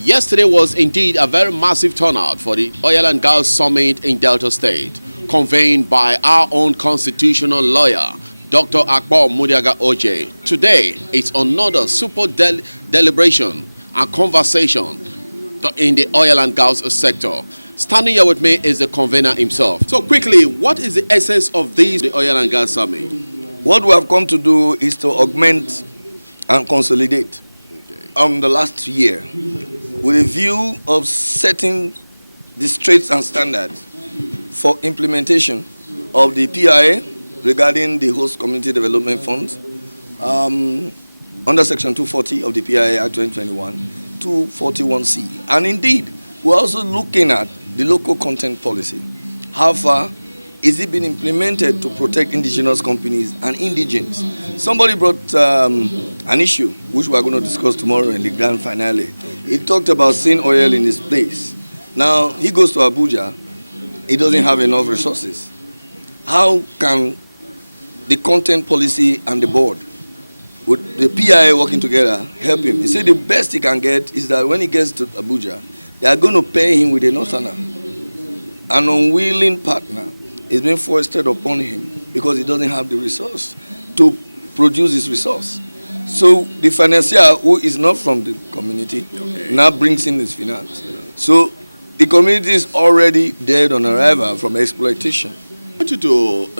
Yesterday was indeed a very massive turnout for the Oil and Gas Summit in Delta State, convened by our own constitutional lawyer, Dr. AKPO MUDIAGHA ODJE. Today, it's another super deliberation and conversation in the oil and gas sector. Standing here with me is the convener himself. So quickly, what is the essence of the Oil and Gas Summit? What we have come to do is to augment and consolidate the last year with a view of setting the straits and standards for implementation of the PIA regarding the host community development funds under section 240 of the PIA Act 2021, 241C. And indeed, we're also looking at the local content policy. How far is it being implemented to protect indigenous companies and indigenes? Somebody brought an issue, which we are going to discuss tomorrow in the grand finale. He talked about seeing oil in his place. Now, he goes to Abuja, he doesn't have enough resources. How can the content policy and the board, with the PIA working together, help him? He said the best he can get is that when he gets to Abuja, they are going to pay him with a northerner. An unwilling partner is being foisted upon him because he doesn't have the resource to produce his resource. So the financier, who is not from the community, now brings in his finance. So the community is already dead on arrival from exploitation. I want you to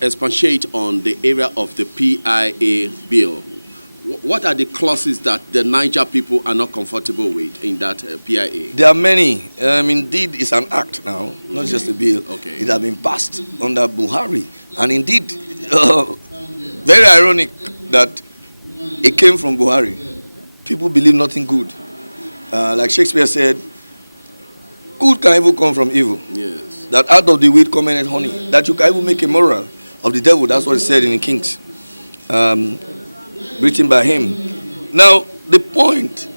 expatiate on the area of the PIA bill. What are the clauses that the Niger people are not comfortable with in that PIA? There are many. Indeed, it's an act now, not just a bill. It has been passed under WARRI. And indeed, very ironic that it came from WARRI. People believe nothing good. Like Shakespeare said, good can even come from evil. Yes. That out of the wheat cometh honey. That you can even make a moral of the devil. That's what it said in the Kings. Written by him. Now, the point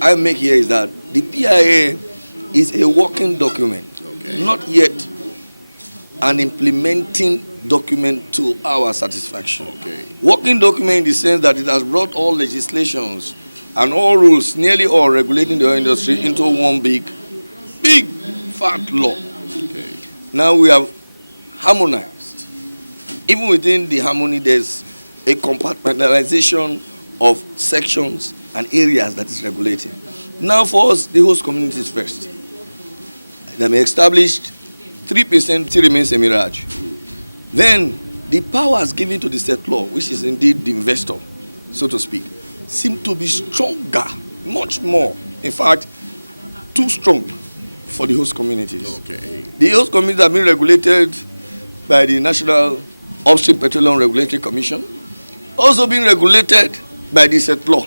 I make here is that the PIA is a working document, not yet an implementing document to our satisfaction. Working document in the sense that it has brought all legislations and all rules, nearly all regulating the oil industry into one big fat law. Now we have harmonized. Even within the harmony, there's a compartmentalization of sections and areas that is regulating. Now for us, the host communities first. They may establish 3% still remains a mirage. Then the powers given to the state law, which is indeed the investor, so to speak, seem to be stronger, much more. In fact, too strong for the host communities. The host communities have been regulated by the National Upstream Petroleum Regulatory Commission, also being regulated by the set law.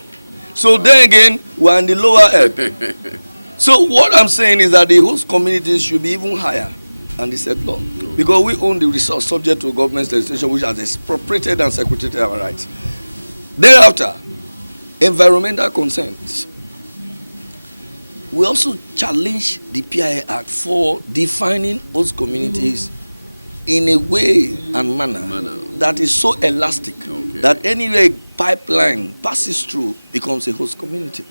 So then again, we're in the lower end. So what I'm saying is that the host communities should be even higher than the set law, because we own the resource subject to government legislation which has expropriated and secreted our rights. Thereafter, environmental consents. We also challenge the PIA Act for defining host communities in a way and manner that is so elastic that anywhere a pipeline passes through becomes a host community.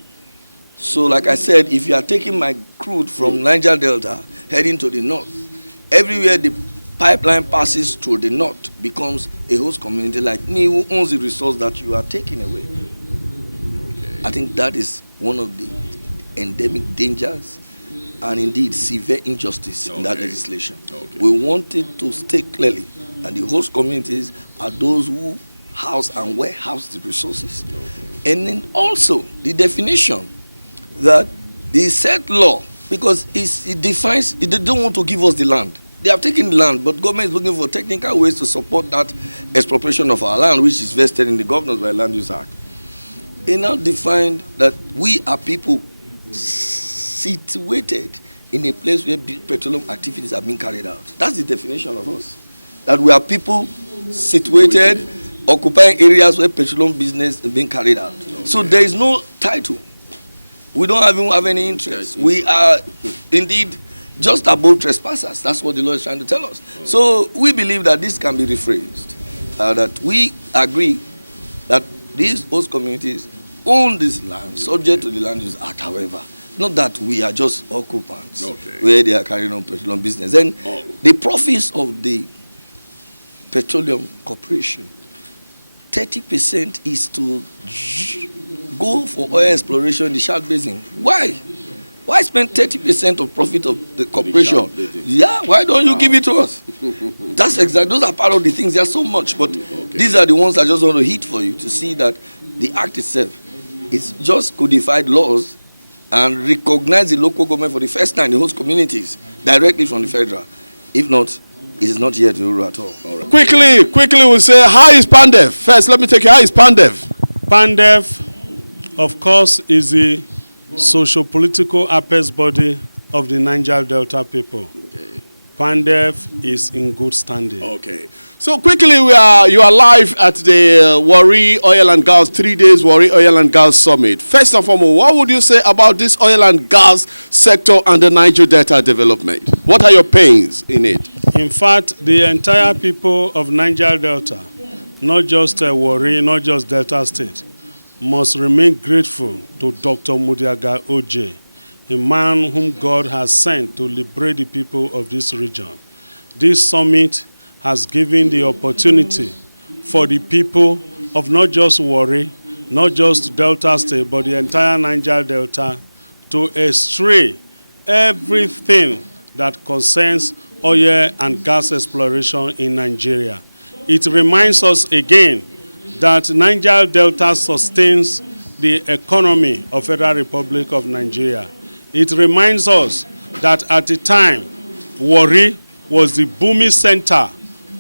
So like I said, if you are taking my crude from Niger Delta heading to the north, everywhere the pipeline passes through the north becomes a host community like me who owns the resource that you are taking away. I think that is one of the endemic dangers and indeed severe injustice in that legislation. We want it to state clearly that the host communities are those who house and warehouse the resources. And then also the definition that the set law, because it defines, they don't want to give us the land. They have taken the land, but government is looking for technical ways to support that expropriation of our land, which is vested in the governors by Land Use Act. It now defined that we are people situated in a place where petroleum activities are being carried out. That's the definition of us. That we are people situated, occupying areas where petroleum business is being carried out. So there is no title. We don't even have any interest. We are indeed just above trespassers. That's what the law is trying to tell us. So we believe that this can be rephrased. That we agree that these host communities own this land, subject to the Land Use Act, however. Not that we are just occupants, Okay. where they are carrying on petroleum business. And the profits of the Petroleum Corporation, 30% is to go for oil exploration in the Shell Basin. Why? Why spend 30% of profit of the corporation? Yeah, why don't you give it to us? That's exactly, those are part of the things. There's so much, but these are the ones I just want to hit for you to see that the act itself is just codified laws and recognize the local government for the first time, the host communities, directly from the federal. If not, it is not yet to rule at all. Quickly, we'll say, how is PANDEF? First, let me take you, how is PANDEF? PANDEF, of course, is the socio-political apex body of the Niger Delta people. Okay. PANDEF is in good standing. Okay. So quickly, you are live at the WARRI Oil and Gas 3 days WARRI Oil and Gas Summit. First and foremost, what would you say about this oil and gas sector and the Niger Delta development? What are your pains in it? In fact, the entire people of Niger Delta, not just WARRI, not just Delta State, must remain grateful to Dr. MUDIAGHA ODJE, a man whom God has sent to liberate the people of this region. This summit has given the opportunity for the people of not just WARRI, not just Delta State, but the entire Niger Delta to estray everything that concerns oil and gas exploration in Nigeria. It reminds us again that Niger Delta sustains the economy of Federal Republic of Nigeria. It reminds us that at the time, WARRI was the booming center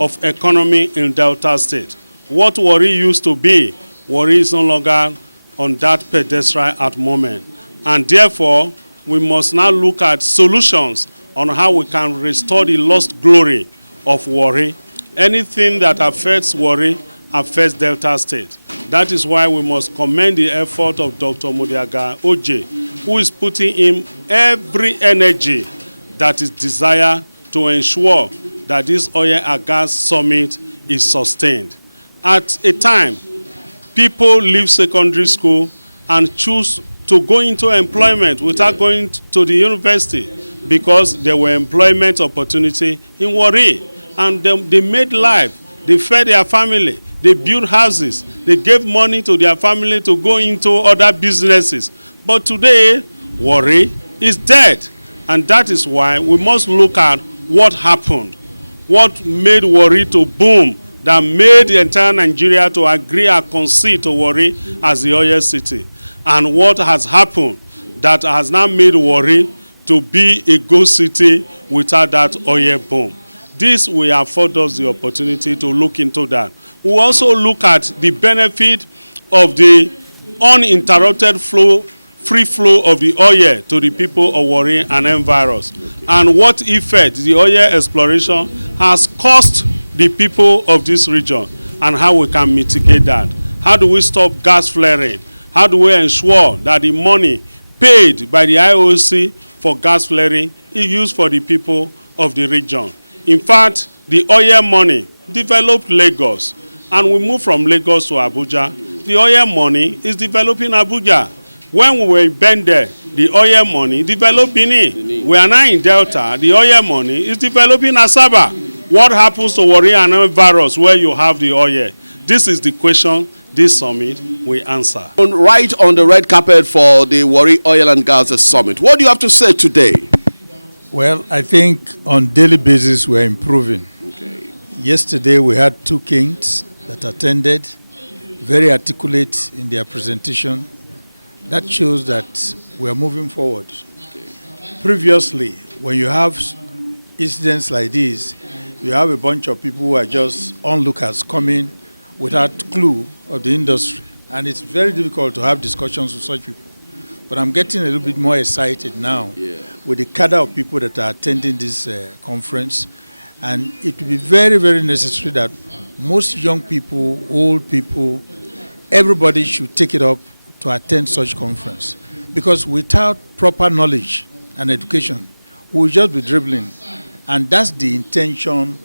of economy in Delta State. What WARRI used to be, WARRI is no longer on that pedestal at the moment. And therefore, we must now look at solutions on how we can restore the lost glory of WARRI. Anything that affects WARRI affects Delta State. That is why we must commend the effort of Dr. MUDIAGHA ODJE, who is putting in every energy that is desired to ensure that this oil and gas summit is sustained. At a time, people leave secondary school and choose to go into employment without going to the university because there were employment opportunity in WARRI. And they made life, they fed their family, they built houses, they gave money to their family to go into other businesses. But today, WARRI is dead. And that is why we must look at what happened, what made WARRI to boom, that made the entire Nigeria to agree and concede to WARRI as the oil city. And what has happened that has now made WARRI to be a ghost city without that oil boom. This will afford us the opportunity to look into that. We also look at the benefit of the uninterrupted free flow of the oil to the people of WARRI and environs, and what effect the oil exploration has cost the people of this region, and how we can mitigate that. How do we stop gas flaring? How do we ensure that the money paid by the IOC for gas flaring is used for the people of the region? In fact, the oil money developed Lagos, and we moved from Lagos to Abuja. The oil money is developing Abuja. When we were in Bende, the oil money developed Benin. We are now in Delta, the oil money is developing Asaba. What happens to WARRI and environs where you have the oil? This is the question this summit will answer. Right on the red carpet for the WARRI Oil and Gas Summit. What do you have to say today? Well, I think on daily basis we're improving. Okay. Yesterday we had two kings that attended, very articulate in their presentation. That shows that we are moving forward. Okay. Previously, when you have incidents like this, you have a bunch of people who are just onlookers coming without clue of the industry. And it's very difficult to have discussions with such people. But I'm getting a little bit more excited now with the cadre of people that are attending this conference. And it will be very, very necessary that most young people, old people, everybody should take it up to attend such conference. Because without proper knowledge and education, we'll just be dribbling. And that's the intention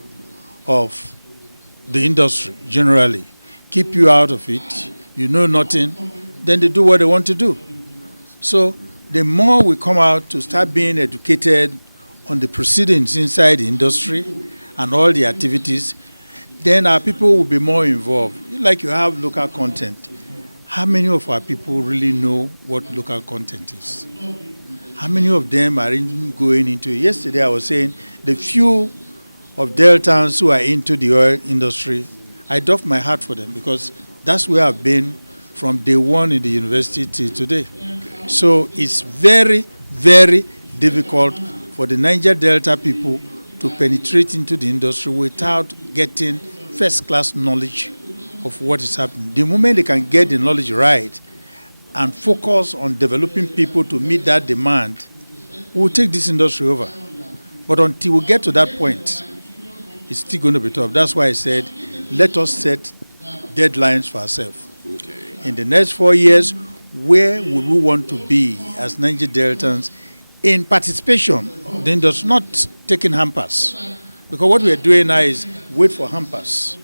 of the industry generally. Keep you out of it. You know nothing. then they do what they want to do. So the more we come out to start being educated on the proceedings inside the industry and all the activities, then our people will be more involved. Like you have local content. How many of our people really know what local content is? How many of them are going into it? Yesterday I was saying the few of Deltans who are into the oil industry, I doff my hat for them because that's where I've been from day one in the university till today. So it's very, very difficult for the Niger Delta people to penetrate into the industry without getting first-class knowledge of what is happening. The moment they can get the knowledge right and focus on developing people to meet that demand, we'll take this industry over. But until we get to that point, it's still going to be tough. That's why I said, let us set deadlines for ourselves. Okay. In the next 4 years, where would we want to be as Niger Deltans in participation of the industry, not taking hampers? Because what we are doing now is wait for hampers.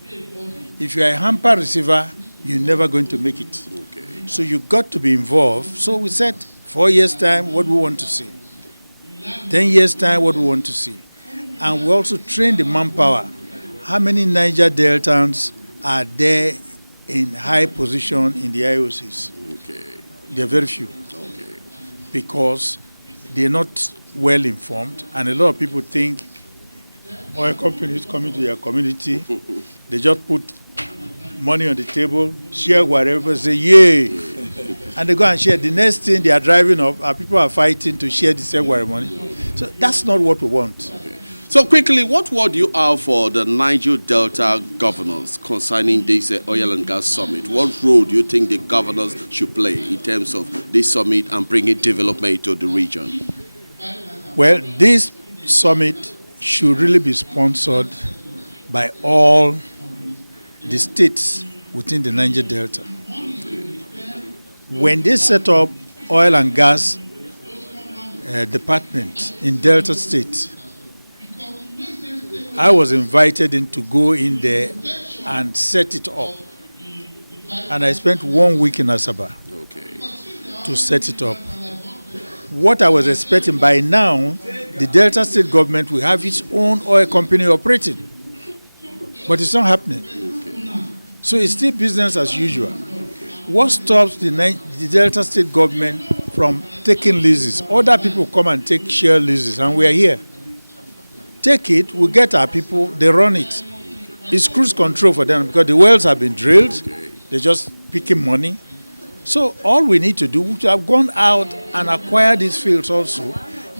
If you are a hamper receiver, you're never going to make it. Okay. So you got to be involved. So we said 4 years' time, what we want to see. 10 years' time, what we want to see. And we also train the manpower. How many Niger Deltans are there in high position in the IOCs? Okay. There are very few. Okay. Because they're not well informed, and a lot of people think oil companies coming to their community, they just put money on the table, share whatever, say yay, and they go and share. The next thing they are driving up, people are fighting to share the same money. So that's not what we want. Okay. So quickly, what word do you have for the Niger Delta governors concerning this oil and gas summit? What role do you think the governors should play in terms of this summit and bringing development to the region? Well, this summit should really be sponsored by all the states within the Niger Delta. When they set up oil and gas department in Delta State, I was invited in to go in there and set it up. And I spent 1 week in Asaba to set it up. What I was expecting by now, the Delta State government will have its own oil company operating. But it's not happening. So it's still business as usual. What stops the Delta State government from taking leases? Other people come and take share leases, and we are here. Take it, we get our people, they run it. It's cruise control for them because the wells have been drilled. They're just picking money. So all we need to do, we have gone out and acquired these fields also,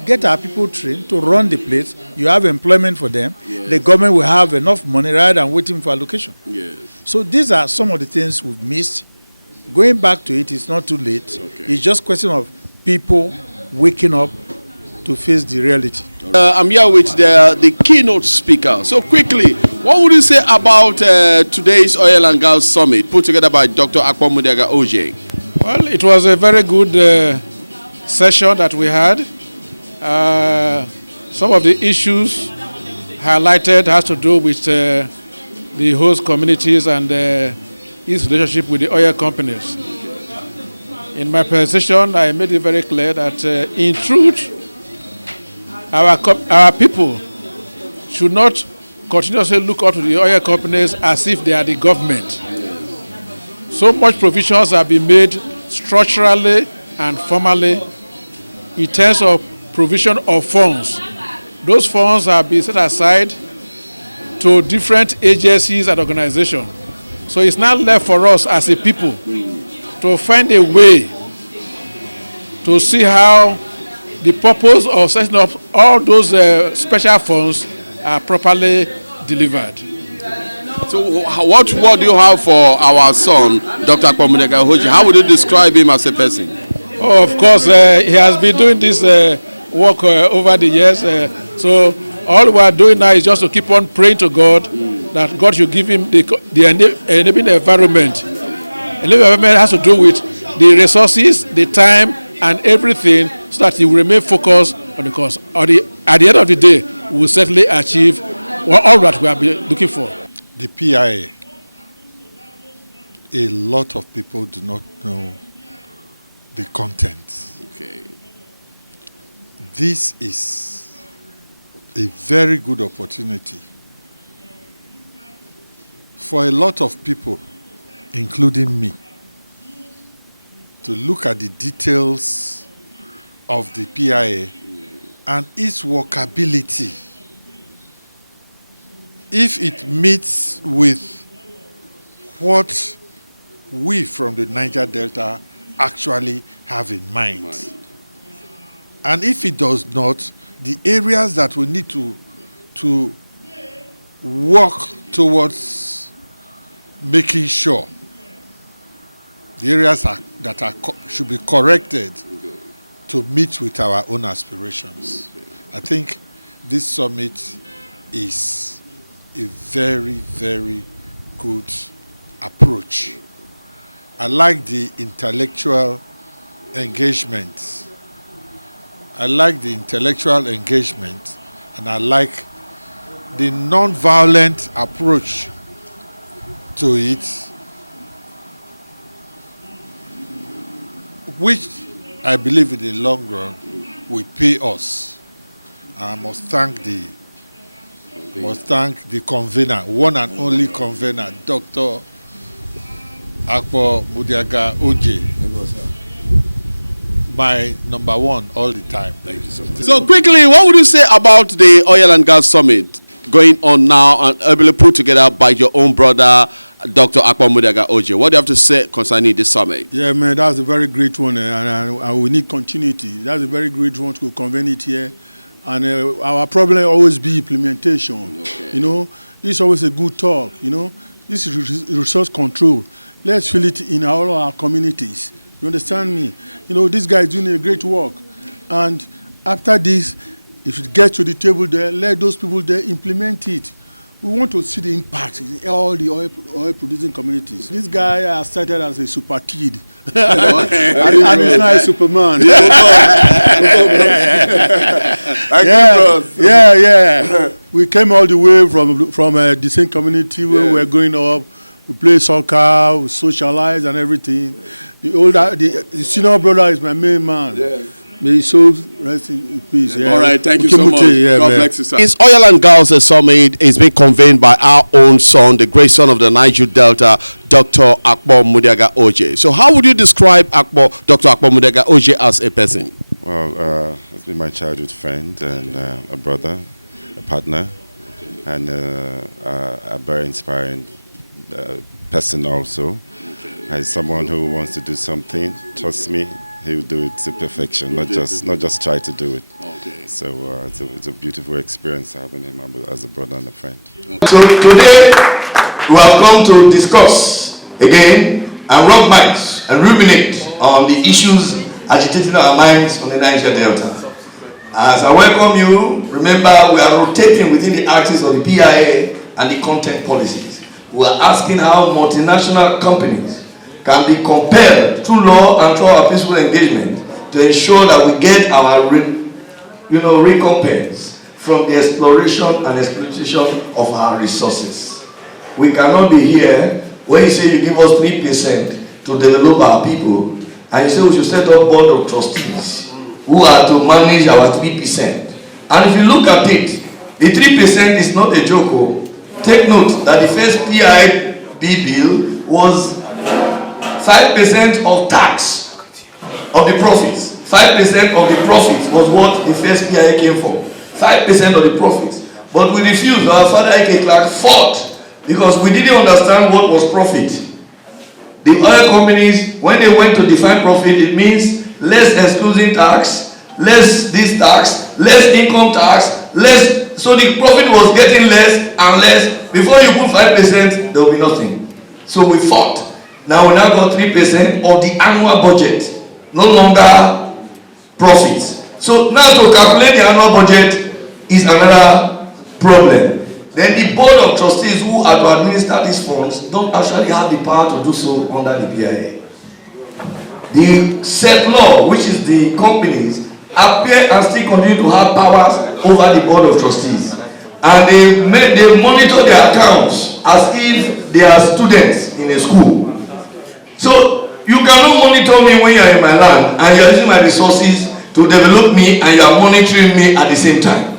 get our people trained to run the place. You have employment for them. Yes. The government will have enough money rather than waiting for allocation. Yes. So these are some of the things we've missed. Going back to it, it's not too late. It's just a question of people waking up to face the reality. I'm here with the keynote speaker. So quickly, what would you say about today's oil and gas summit put together by Dr. AKPO MUDIAGHA ODJE? Well, it was a very good session that we had. Some of the issues highlighted has to do with the host communities and its relationship with the oil companies. In my presentation, I made it very clear that in truth, our people should not continuously look up to the oil companies as if they are the government. So much provisions have been made structurally and formally in terms of provision of funds. Those funds have been set aside to different agencies and organizations. So it's now left for us as a people to find a way to see how the purpose of setting up all those special funds are properly delivered. So what word do you have for our son, Dr. AKPO MUDIAGHA ODJE? How would you describe him as a person? Oh, of course, he has been doing this work over the years. So all we are doing now is just to keep on praying to God that God should give him the enabling environment. Enabling environment has to do with the resources, the time, and everything, so that he will remain focused on the cause. At the end of the day, we will certainly achieve all that we have been looking for. The PIA, a lot of people do not know the content. Okay. This is a very good opportunity for a lot of people, including me, to look at the details of the PIA and its workability. If it meets with what we from the Niger Delta actually have in mind. And if it does not, the areas that we need to work towards making sure, the areas should be corrected to meet with our own aspirations. I think this summit is a very, very good approach. I like the intellectual engagement. And I like the non-violent approach to it, which I believe in the long run will pay us. And I must thank the convener, one and only convener, Dr. AKPO MUDIAGHA ODJE. My number one all the time. Thank you so much. So quickly, what would you say about the Oil and Gas Summit going on now and able put together by your own brother, Dr. AKPO MUDIAGHA ODJE? What do you have to say concerning this summit? Yeah, man, that's a very great one, and we need continuity. That's a very great one to convene it here. And our problem always be implementation. Okay. You know, this is always a good talk. You know, this is resource control. Let's feel it in all our communities. You understand me? You know, this guy is doing a great work. And after this, if it gets to the table there, let those people there implement it. We want to see the impact in all the oil producing communities. This guy started as a super kid. and he's now a Superman. Yeah. We came all the way from the same community where we were growing up. We play soccer, we socialize and everything. The senior brother is my main man. Yeah. May his soul rest in peace. Yeah. All right, thank you so much. Yeah, God bless you, sir. This Oil and Gas Summit is being convened by our own son, the great son of the Niger Delta, Dr. AKPO MUDIAGHA ODJE. So how would you describe Dr. AKPO MUDIAGHA ODJE as a person? Well, he's been my childhood friend and a brother, a partner, and a very inspiring person also. As someone who wants to do something, trust me, he will do it to perfection, not just try to do it. Okay. So it's a beautiful experience having him as a brother and a friend. So today we have come to discuss again and rub minds and ruminate on the issues agitating our minds on the Niger Delta. As I welcome you, remember we are rotating within the axis of the PIA and the content policies. We are asking how multinational companies can be compelled through law and through our peaceful engagement to ensure that we get our recompense from the exploration and exploitation of our resources. We cannot be here when you say you give us 3% to develop our people, and you say we should set up board of trustees who are to manage our 3%. And if you look at it, the 3% is not a joke. Take note that the first PIB bill was 5% of tax of the profits. 5% of the profits was what the first PIA came for. 5% of the profits. But we refused. Our father A.K. Clark fought because we didn't understand what was profit. The oil companies, when they went to define profit, it means less exclusive tax, less this tax, less income tax, less. So the profit was getting less and less. Before you put 5%, there will be nothing. So we fought. Now we got 3% of the annual budget, no longer profits. So now to calculate the annual budget is another problem. Then the board of trustees who are to administer these funds don't actually have the power to do so under the PIA. The set law, which is the companies, appear and still continue to have powers over the board of trustees. And they monitor their accounts as if they are students in a school. So You cannot monitor me when you are in my land and you are using my resources to develop me and you are monitoring me at the same time.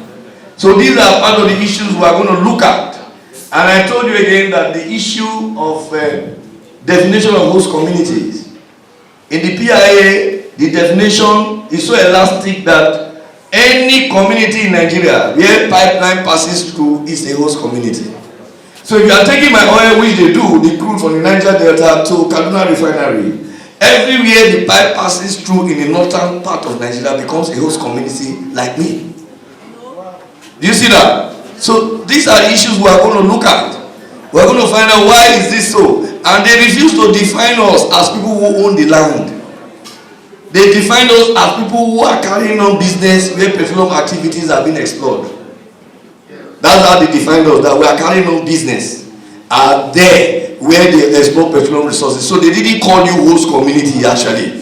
So these are part of the issues we are going to look at. And I told you again that the issue of definition of host communities. In the PIA, the definition is so elastic that any community in Nigeria where pipeline passes through is a host community. So if you are taking my oil, which they do, the crude from the Niger Delta to Kaduna Refinery, everywhere the pipe passes through in the northern part of Nigeria becomes a host community like me. Do you see that? So these are issues we are going to look at. We are going to find out why is this so. And they refuse to define us as people who own the land. They define us as people who are carrying on business where petroleum activities are being explored. That's how they define us, that we are carrying on business there where they explore petroleum resources. So they didn't call you host community actually.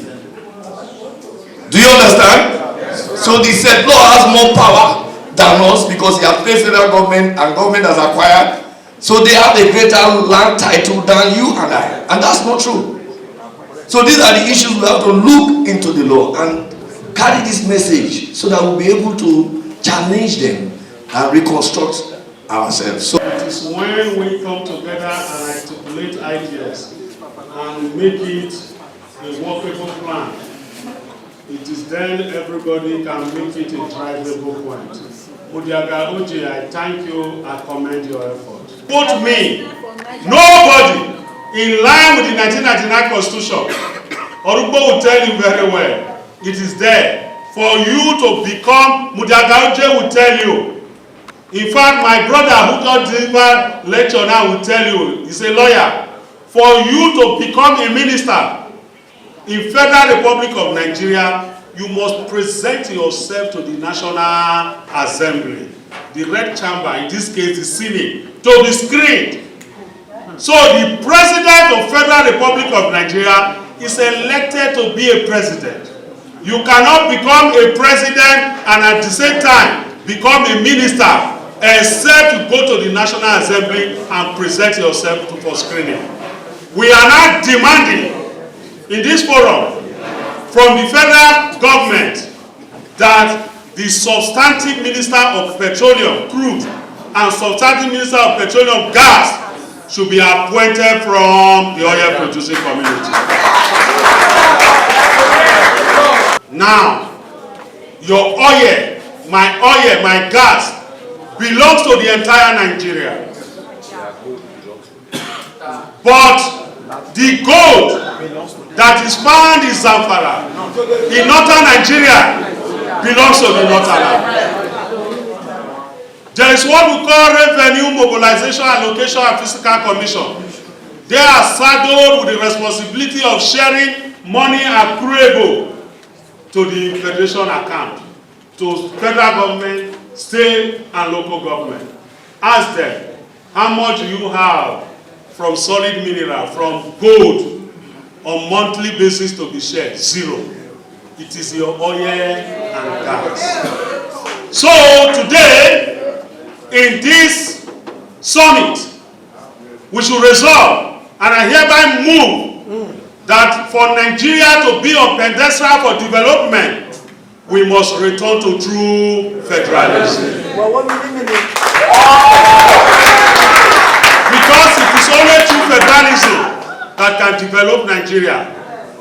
Do you understand? So the settlor has more power than us because he has paid federal government and government has acquired. So they have a greater land title than you and I. And that's not true. So these are the issues we have to look into the law and carry this message so that we'll be able to challenge them and reconstruct ourselves. So it is when we come together and articulate ideas and make it a workable plan, it is then everybody can make it a drivable point. MUDIAGHA ODJE, I thank you, I commend your effort. Put me, nobody, in line with the 1999 Constitution, Orugbo will tell you very well, it is there for you to become, MUDIAGHA ODJE will tell you. In fact, my brother who just delivered lecture now will tell you, he's a lawyer, for you to become a minister in Federal Republic of Nigeria, you must present yourself to the National Assembly, the Red Chamber, in this case the Senate, to be screened. So the President of Federal Republic of Nigeria is elected to be a president. You cannot become a president and at the same time become a minister except you go to the National Assembly and present yourself for screening. We are not demanding in this forum from the federal government that the substantive Minister of Petroleum, Crude, and substantive Minister of Petroleum, Gas should be appointed from the oil producing community. Now, your oil, my gas, belongs to the entire Nigeria. But the gold that is found in Zamfara, in northern Nigeria, belongs to the northern. There is what we call Revenue Mobilization, Allocation and Fiscal Commission. They are saddled with the responsibility of sharing money accruable to the federation account, to federal government, state and local government. Ask them, how much do you have from solid mineral, from gold, on monthly basis to be shared? Zero. It is your oil and gas. So today, in this summit, we should resolve, and I hereby move, that for Nigeria to be on pedestal for development, we must return to true federalism. Because it is only true federalism that can develop Nigeria.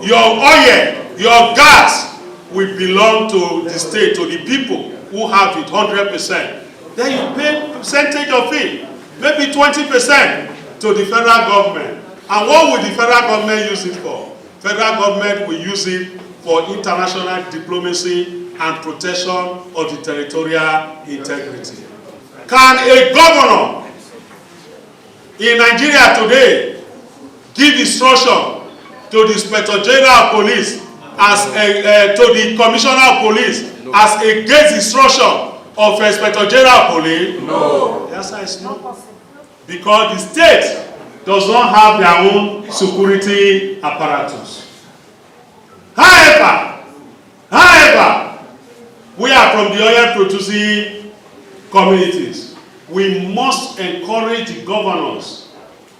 Your oil, your gas will belong to the state, to the people who have it 100%. Then you pay percentage of it, maybe 20% to the federal government. And what will the federal government use it for? Federal government will use it for international diplomacy and protection of the territorial integrity. Can a governor in Nigeria today give instruction to the Inspector General of Police as to the Commissioner of Police as against instruction of Inspector General of Police? No. The answer is no. Because the state does not have their own security apparatus. However, we are from the oil producing communities. We must encourage the governors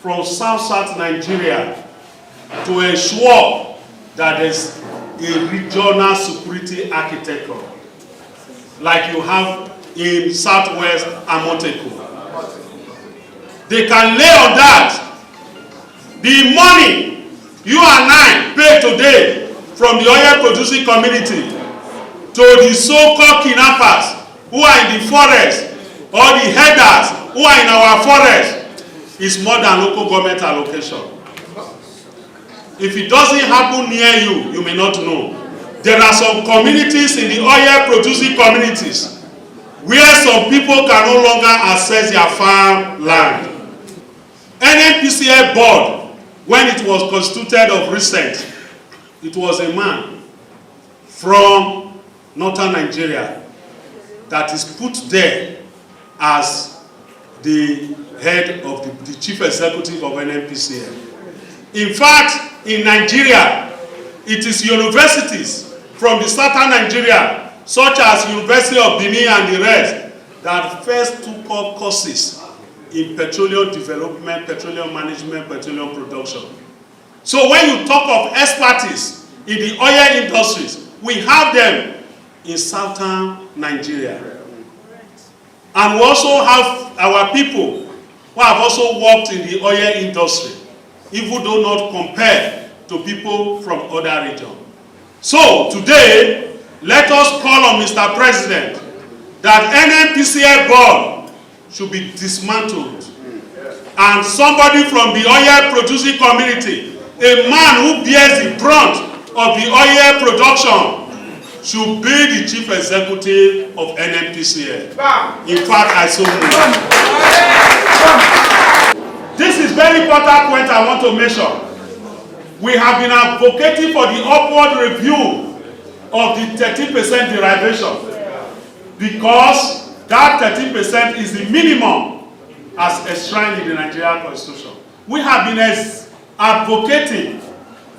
from South Nigeria to ensure that there's a regional security architecture, like you have in Southwest Amoteco. They can lay on that. The money you and I pay today from the oil producing community to the so-called kidnappers who are in the forest, or the herders who are in our forest, is more than local government allocation. If it doesn't happen near you, you may not know. There are some communities in the oil producing communities where some people can no longer access their farm land. NNPCL board, when it was constituted of recent, it was a man from northern Nigeria that is put there as the head of the chief executive of NNPCL. In fact, in Nigeria, it is universities from the southern Nigeria, such as University of Benin and the rest, that first took up courses in petroleum development, petroleum management, petroleum production. So when you talk of expertise in the oil industries, we have them in southern Nigeria. And we also have our people who have also worked in the oil industry, even though not compared to people from other regions. So today, let us call on Mr. President that NNPCL board should be dismantled, and somebody from the oil producing community, a man who bears the brunt of the oil production, should be the chief executive of NNPCL. In fact, I so move. This is very important point I want to mention. We have been advocating for the upward review of the 13% derivation, because that 13% is the minimum as enshrined in the Nigerian Constitution. We have been advocating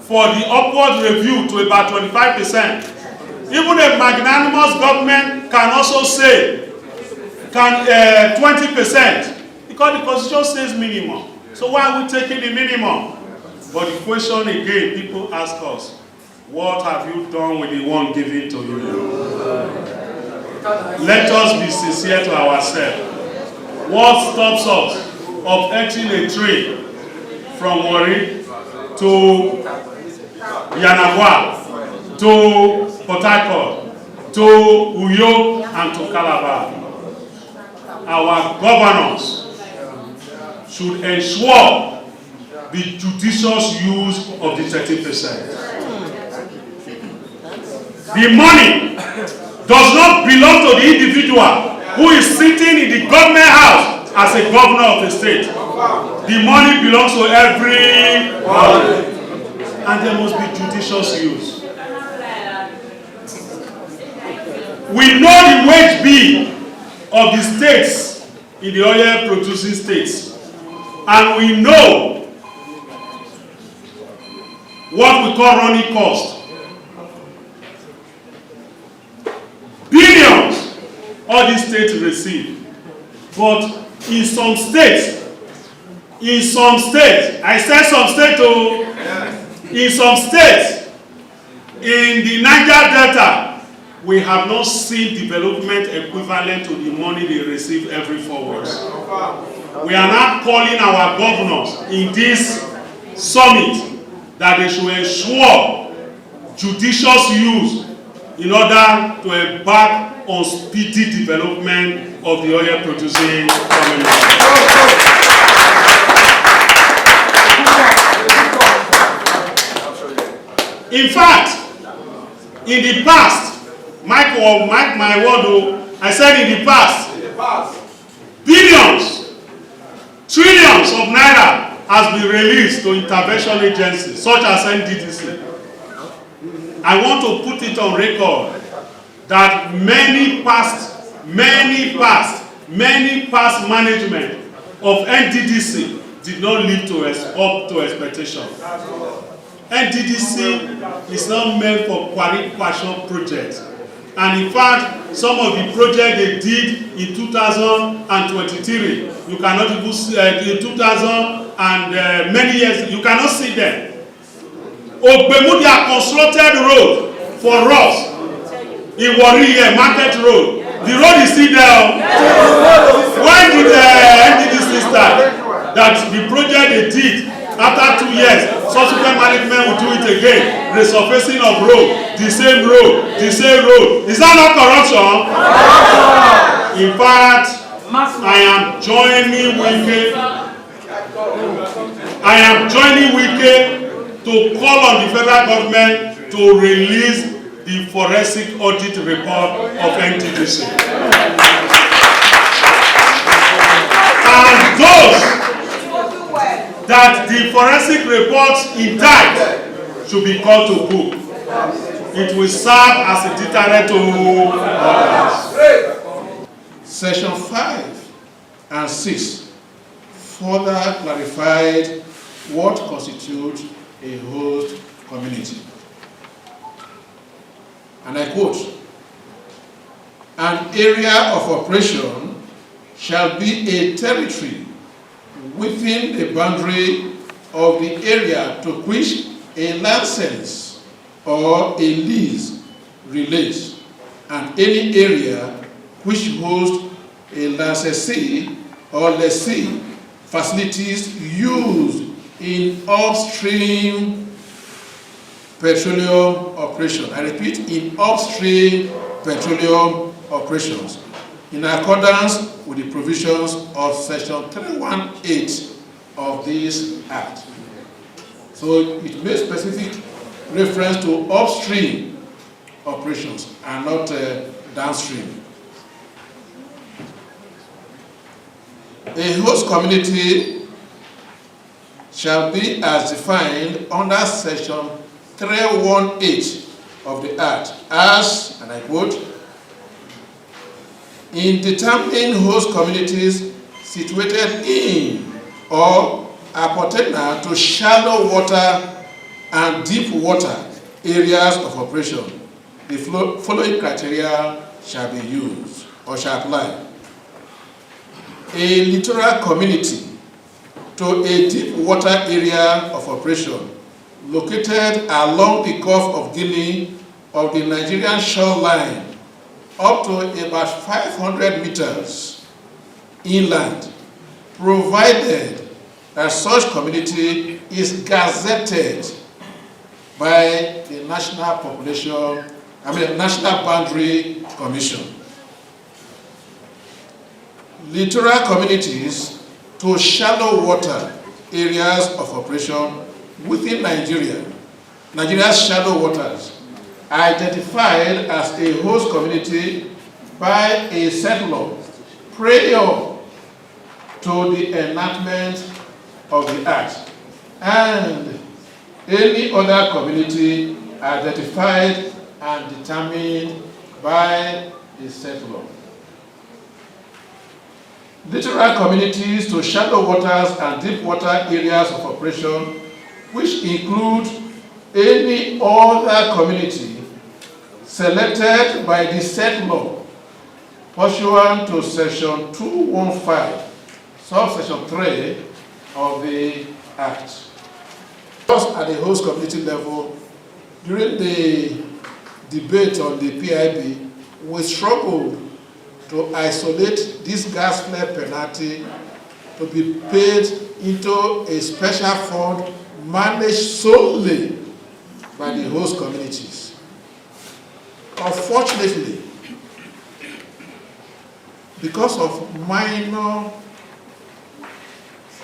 for the upward review to about 25%. Even a magnanimous government can also say 20%, because the Constitution says minimum. So why are we taking the minimum? But the question again, people ask us, what have you done with the one given to you? Let us be sincere to ourselves. What stops us of entering a train from WARRI to Yanagwa, to Port Harcourt, to Uyo, and to Calabar? Our governors should ensure the judicious use of the 30%. The money does not belong to the individual who is sitting in the government house as a governor of the state. The money belongs to everybody, and there must be judicious use. We know the wage bill of the states in the oil producing states, and we know what we call running cost. Billions all these states receive, but in some states, I said some states, in some states, in the Niger Delta, we have not seen development equivalent to the money they receive every 4 weeks. We are now calling our governors in this summit that they should ensure judicious use in order to embark on speedy development of the oil producing community. In fact, in the past, mark my word, I said in the past, billions, trillions of naira has been released to intervention agencies such as NDDC. I want to put it on record that many past management of NDDC did not live up to expectation. NDDC is not meant for qualification projects. And in fact, some of the projects they did in 2023, you cannot even see in 2000 and many years, you cannot see them. MUDIAGHA constructed road for us in WARRI Market Road. The road is still there. When did the NDDC start? That the project they did after 2 years, subsequent management will do it again. Resurfacing of road, the same road, the same road. Is that not corruption? In fact, I am joining Wike to call on the federal government to release the forensic audit report of NTDC. And those that the forensic reports indict should be called to book. It will serve as a deterrent to others. Section 5 and 6 further clarified what constitutes a host community. And I quote, "An area of operation shall be a territory within the boundary of the area to which a license or a lease relates, and any area which hosts a licensee or lessee facilities used in upstream petroleum operation." I repeat, in upstream petroleum operations, in accordance with the provisions of Section 318 of this Act. So it makes specific reference to upstream operations and not downstream. A host community shall be as defined under Section 318 of the Act as, and I quote, "In determining host communities situated in or appertaining to shallow water and deep water areas of operation, the following criteria shall be used or shall apply. A littoral community to a deep water area of operation located along the Gulf of Guinea of the Nigerian shoreline up to about 500 meters inland, provided that such community is gazetted by the National Boundary Commission. Littoral communities to shallow water areas of operation within Nigeria's shallow waters, identified as a host community by a settler prior to the enactment of the Act, and any other community identified and determined by the settler. Littoral communities to shallow waters and deep water areas of operation, which include any other community selected by the settler pursuant to Section 215, subsection 3 of the Act. Just at the host community level, during the debate on the PIB, we struggled to isolate this gas flare penalty to be paid into a special fund managed solely by the host communities. Unfortunately, because of minor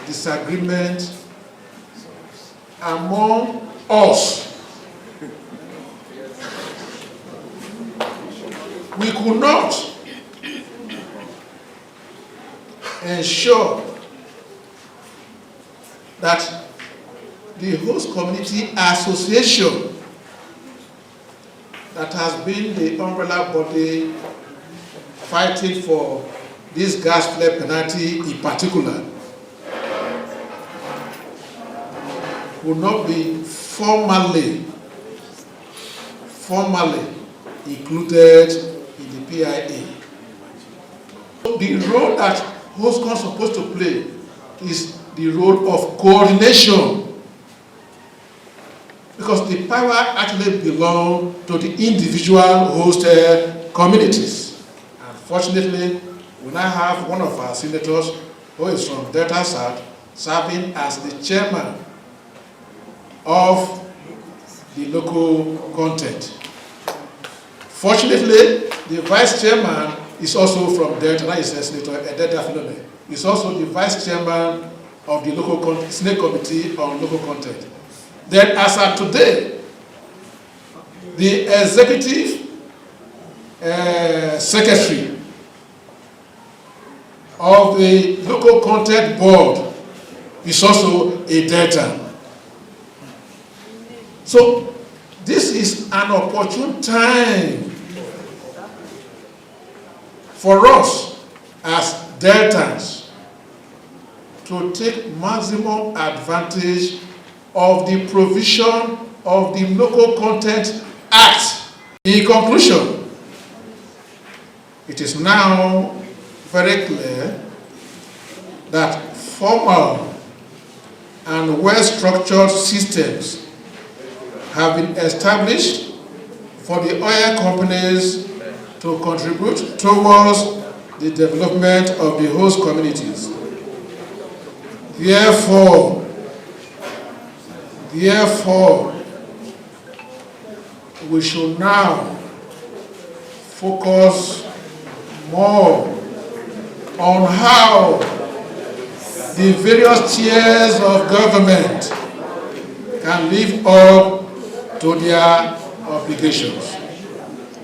disagreement among us, we could not ensure that the host community association that has been the umbrella body fighting for this gas flare penalty in particular will not be formally included in the PIA. The role that HostCon is supposed to play is the role of coordination. because the power actually belongs to the individual host communities. Unfortunately, we now have one of our senators who is from Delta South serving as the chairman of the local content. Fortunately, the vice chairman is also from Delta, that is Senator Ededa Filone. He's also the vice chairman of the local Senate Committee on Local Content. Then as of today, the executive secretary of the local content board is also a Delta. So this is an opportune time for us as Deltans to take maximum advantage of the provision of the Local Content Act. In conclusion, it is now very clear that formal and well-structured systems have been established for the oil companies to contribute towards the development of the host communities. Therefore, we should now focus more on how the various tiers of government can live up to their obligations.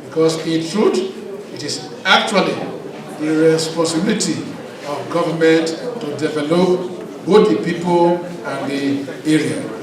Because in truth, it is actually the responsibility of government to develop both the people and the area.